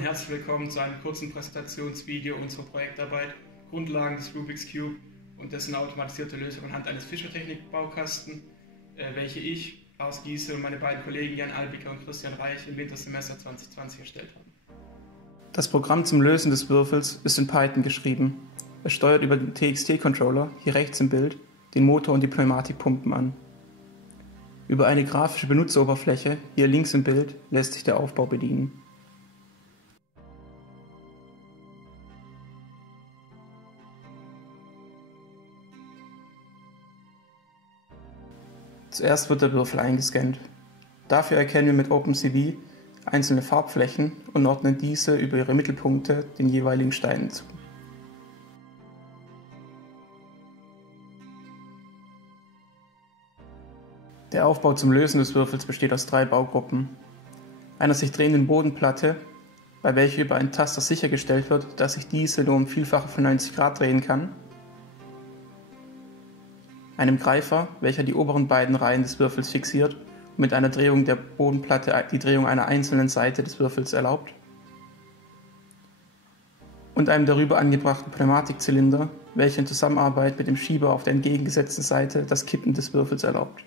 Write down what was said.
und herzlich willkommen zu einem kurzen Präsentationsvideo unserer Projektarbeit Grundlagen des Rubik's Cube und dessen automatisierte Lösung anhand eines Fischertechnik-Baukasten, welche ich, Lars Giese und meine beiden Kollegen Jan Albiker und Christian Reich im Wintersemester 2020 erstellt haben. Das Programm zum Lösen des Würfels ist in Python geschrieben. Es steuert über den TXT-Controller, hier rechts im Bild, den Motor und die Pneumatikpumpen an. Über eine grafische Benutzeroberfläche, hier links im Bild, lässt sich der Aufbau bedienen. Zuerst wird der Würfel eingescannt. Dafür erkennen wir mit OpenCV einzelne Farbflächen und ordnen diese über ihre Mittelpunkte den jeweiligen Steinen zu. Der Aufbau zum Lösen des Würfels besteht aus 3 Baugruppen. Einer sich drehenden Bodenplatte, bei welcher über einen Taster sichergestellt wird, dass sich diese nur um Vielfache von 90 Grad drehen kann. Einem Greifer, welcher die oberen beiden Reihen des Würfels fixiert und mit einer Drehung der Bodenplatte die Drehung einer einzelnen Seite des Würfels erlaubt. Und einem darüber angebrachten Pneumatikzylinder, welcher in Zusammenarbeit mit dem Schieber auf der entgegengesetzten Seite das Kippen des Würfels erlaubt.